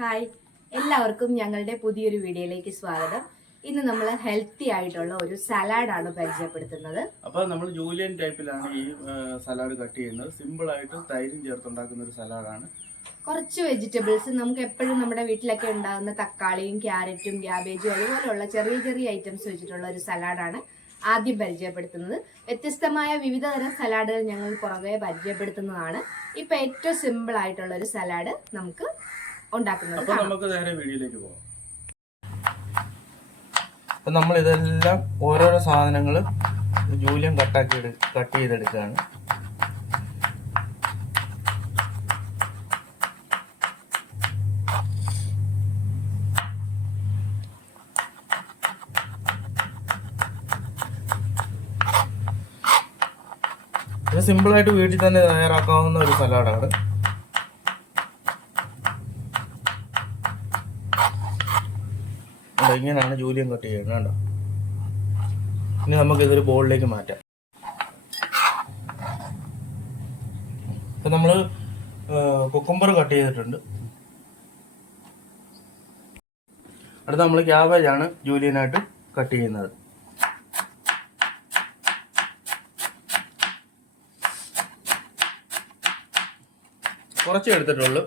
Hi, എല്ലാവർക്കും ഞങ്ങളുടെ പുതിയൊരു വീഡിയോയിലേക്ക് സ്വാഗതം. ഇന്ന് നമ്മൾ ഹെൽത്തി ആയിട്ടുള്ള ഒരു സലാഡാണ് പരിചയപ്പെടുത്തുന്നത്. അപ്പോൾ നമ്മൾ ജൂലിയൻ ടൈപ്പിലാണ് ഈ സലാഡ് കട്ട് ചെയ്യുന്നത്. സിമ്പിൾ ആയിട്ട് തൈരും ചേർത്തുണ്ടാക്കുന്ന ഒരു സലാഡാണ്. കുറച്ച് വെജിറ്റബിൾസ് നമുക്ക് എപ്പോഴും നമ്മുടെ വീട്ടിലൊക്കെ ഉണ്ടാകുന്ന തക്കാളിയും ക്യാരറ്റും ക്യാബേജും അതുപോലെയുള്ള ചെറിയ ചെറിയ ഐറ്റംസ് വെച്ചിട്ടുള്ള ഒരു സലാഡാണ് ആദ്യം പരിചയപ്പെടുത്തുന്നത്. വ്യത്യസ്തമായ വിവിധ തരം സലാഡുകൾ ഞങ്ങൾ പുറകെ പരിചയപ്പെടുത്തുന്നതാണ്. ഇപ്പൊ ഏറ്റവും സിമ്പിൾ ആയിട്ടുള്ള ഒരു സലാഡ് നമുക്ക് ഉണ്ടാക്കുന്നത്. അപ്പോൾ നമുക്ക് നേരെ വീഡിയോയിലേക്ക് പോകാം. അപ്പം നമ്മൾ ഇതെല്ലാം ഓരോരോ സാധനങ്ങൾ ജൂലിയൻ കട്ട് ചെയ്തെടുക്കുകയാണ്. ഇത് സിമ്പിളായിട്ട് വീട്ടിൽ തന്നെ തയ്യാറാക്കാവുന്ന ഒരു സലാഡാണ്. ഇങ്ങനെയാണ് ജൂലിയൻ കട്ട് ചെയ്യുന്നത് കേട്ടോ. ഇനി നമുക്ക് ഇതൊരു ബോളിലേക്ക് മാറ്റാം. ഇപ്പം നമ്മൾ കുക്കുംബർ കട്ട് ചെയ്തിട്ടുണ്ട്. അടുത്ത നമ്മൾ ക്യാബേജാണ് ജൂലിയനായിട്ട് കട്ട് ചെയ്യുന്നത്. കുറച്ച് എടുത്തിട്ടുള്ളൂ.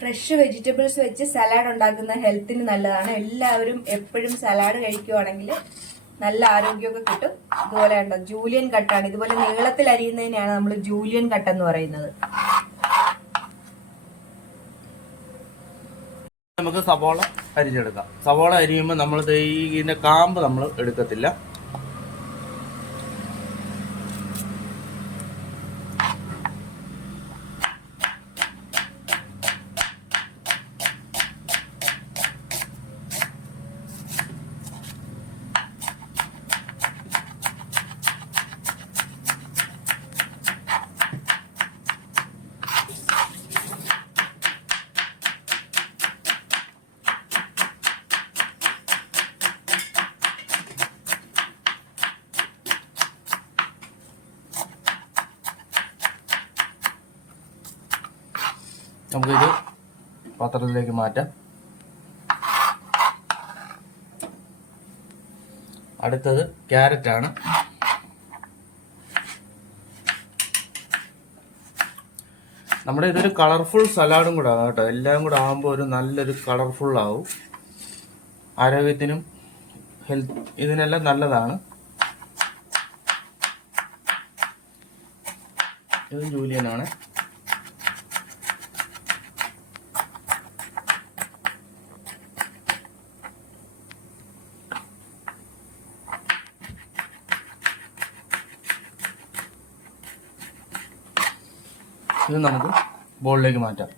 ഫ്രഷ് വെജിറ്റബിൾസ് വെച്ച് സലാഡ് ഉണ്ടാക്കുന്ന ഹെൽത്തിന് നല്ലതാണ്. എല്ലാവരും എപ്പോഴും സലാഡ് കഴിക്കുവാണെങ്കിൽ നല്ല ആരോഗ്യമൊക്കെ കിട്ടും. ഇതുപോലെ ഉണ്ടോ ജൂലിയൻ കട്ടാണ്. ഇതുപോലെ നീളത്തിൽ അരിയുന്നതിനെയാണ് നമ്മൾ ജൂലിയൻ കട്ട് എന്ന് പറയുന്നത്. നമുക്ക് സവോള അരിഞ്ഞെടുക്കാം. സവോള അരിയുമ്പോൾ നമ്മൾ ഇതിന്റെ കാമ്പ് നമ്മൾ എടുക്കത്തില്ല. നമുക്കിത് പാത്രത്തിലേക്ക് മാറ്റാം. അടുത്തത് ക്യാരറ്റ് ആണ്. നമ്മുടെ ഇതൊരു കളർഫുൾ സലാഡും കൂടെ ആകും കേട്ടോ. എല്ലാം കൂടെ ആകുമ്പോൾ ഒരു നല്ലൊരു കളർഫുൾ ആവും. ആരോഗ്യത്തിനും ഇതിനെല്ലാം നല്ലതാണ്. ഇത് ജൂലിയനാണ്. ഇത് നമുക്ക് ബോളിലേക്ക് മാറ്റാം.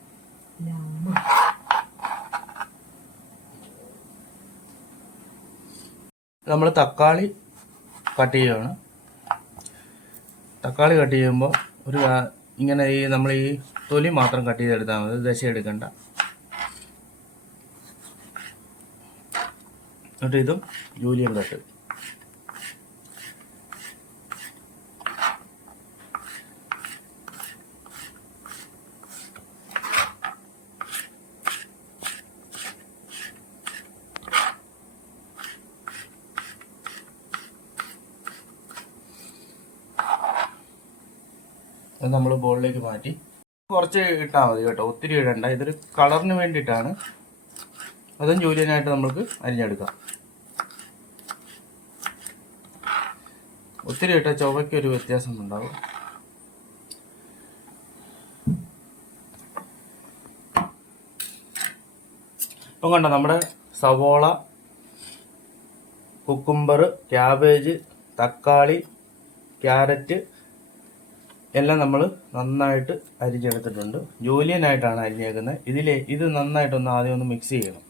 നമ്മൾ തക്കാളി കട്ട് ചെയ്യുകയാണ്. തക്കാളി കട്ട് ചെയ്യുമ്പോൾ ഇങ്ങനെ നമ്മൾ ഈ തൊലി മാത്രം കട്ട് ചെയ്തെടുത്താൽ മതി, ദശ എടുക്കണ്ട. എന്നിട്ട് ഇതും ജൂലിയൻ കട്ട്. അത് നമ്മൾ ബോളിലേക്ക് മാറ്റി. കുറച്ച് ഇട്ടാൽ മതി കേട്ടോ, ഒത്തിരി ഇടണ്ട. ഇതൊരു കളറിന് വേണ്ടിയിട്ടാണ്. അതും ജൂലിയനായിട്ട് നമുക്ക് അരിഞ്ഞെടുക്കാം. ഒത്തിരി ഇട്ടാൽ ചുവയ്ക്കൊരു വ്യത്യാസം ഉണ്ടാവും. ഇപ്പം കണ്ടോ, നമ്മുടെ സവോള, കുക്കുംബർ, ക്യാബേജ്, തക്കാളി, ക്യാരറ്റ് എല്ലാം നമ്മൾ നന്നായിട്ട് അരിഞ്ഞെടുത്തിട്ടുണ്ട്. ജൂലിയനായിട്ടാണ് അരിഞ്ഞേക്കുന്നത്. ഇത് നന്നായിട്ടൊന്ന് ആദ്യം ഒന്ന് മിക്സ് ചെയ്യണം.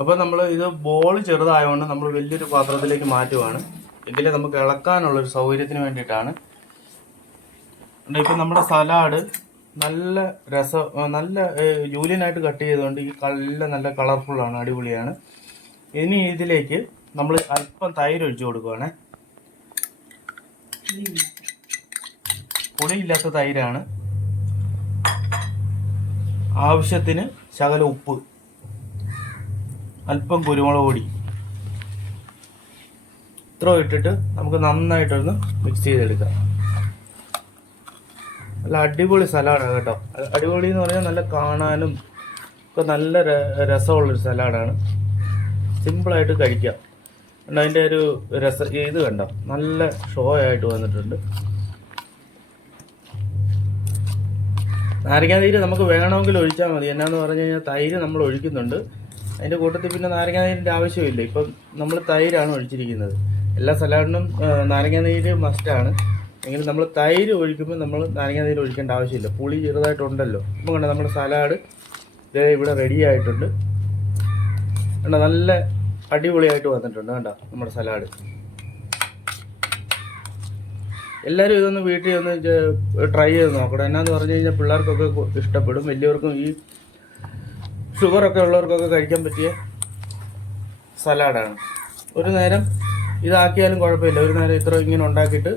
അപ്പോൾ നമ്മൾ ഇത് ബോൾ ചെറുതായതുകൊണ്ട് നമ്മൾ വലിയൊരു പാത്രത്തിലേക്ക് മാറ്റുവാണ്. എങ്കിലേ നമുക്ക് ഇളക്കാനുള്ളൊരു സൗകര്യത്തിന് വേണ്ടിയിട്ടാണ്. ഇപ്പം നമ്മുടെ സലാഡ് നല്ല നല്ല ജൂലിയനായിട്ട് കട്ട് ചെയ്തുകൊണ്ട് ഈ നല്ല കളർഫുള്ളാണ്, അടിപൊളിയാണ്. ഇനി ഇതിലേക്ക് നമ്മൾ അല്പം തൈര് ഒഴിച്ചു കൊടുക്കുവാണ്. പുളിയില്ലാത്ത തൈരാണ്. ആവശ്യത്തിന് ശകല ഉപ്പ്, അല്പം കുരുമുളക് പൊടി, ഇത്ര ഇട്ടിട്ട് നമുക്ക് നന്നായിട്ടൊന്ന് മിക്സ് ചെയ്തെടുക്കാം. നല്ല അടിപൊളി സലാഡാണ് കേട്ടോ. അടിപൊളി എന്ന് പറഞ്ഞാൽ നല്ല കാണാനും ഒക്കെ നല്ല രസമുള്ളൊരു സലാഡാണ്. സിമ്പിളായിട്ട് കഴിക്കാം. അതിൻ്റെ ഒരു ഇത് കണ്ടോ, നല്ല ഷോ ആയിട്ട് വന്നിട്ടുണ്ട്. നാരങ്ങാനീര് നമുക്ക് വേണമെങ്കിൽ ഒഴിച്ചാൽ മതി. എന്നാന്ന് പറഞ്ഞു കഴിഞ്ഞാൽ തൈര് നമ്മൾ ഒഴിക്കുന്നുണ്ട്. അതിൻ്റെ കൂട്ടത്തിൽ പിന്നെ നാരങ്ങാനീരിൻ്റെ ആവശ്യമില്ല. ഇപ്പം നമ്മൾ തൈരാണ് ഒഴിച്ചിരിക്കുന്നത്. എല്ലാ സലാഡിനും നാരങ്ങാനീര് മസ്റ്റാണ്. എങ്കിലും നമ്മൾ തൈര് ഒഴിക്കുമ്പോൾ നമ്മൾ നാരങ്ങാനീര് ഒഴിക്കേണ്ട ആവശ്യമില്ല. പുളി ചെറുതായിട്ടുണ്ടല്ലോ. ഇപ്പം കണ്ടോ നമ്മുടെ സലാഡ് ഇവിടെ റെഡി ആയിട്ടുണ്ട്. കണ്ടോ നല്ല അടിപൊളിയായിട്ട് വന്നിട്ടുണ്ട്. കണ്ടോ നമ്മുടെ സലാഡ്. എല്ലാവരും ഇതൊന്ന് വീട്ടിൽ ഒന്ന് ട്രൈ ചെയ്ത് നോക്കണം. എന്നാന്ന് പറഞ്ഞു കഴിഞ്ഞാൽ പിള്ളേർക്കൊക്കെ ഇഷ്ടപ്പെടും. വലിയവർക്കും ഈ ഷുഗറൊക്കെ ഉള്ളവർക്കൊക്കെ കഴിക്കാൻ പറ്റിയ സലാഡാണ്. ഒരു നേരം ഇതാക്കിയാലും കുഴപ്പമില്ല. ഒരു നേരം ഇത്ര ഇങ്ങനെ ഉണ്ടാക്കിയിട്ട്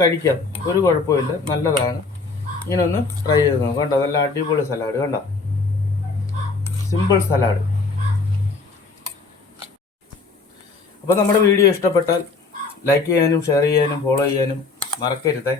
കഴിക്കാം, ഒരു കുഴപ്പമില്ല, നല്ലതാണ്. ഇങ്ങനെ ഒന്ന് ട്രൈ ചെയ്ത് നോക്കാം. കണ്ടോ നല്ല അടിപൊളി സലാഡ്. കണ്ടോ സിമ്പിൾ സലാഡ്. അപ്പോൾ നമ്മുടെ വീഡിയോ ഇഷ്ടപ്പെട്ടാൽ ലൈക്ക് ചെയ്യാനും ഷെയർ ചെയ്യാനും ഫോളോ ചെയ്യാനും മറക്കരുതേ.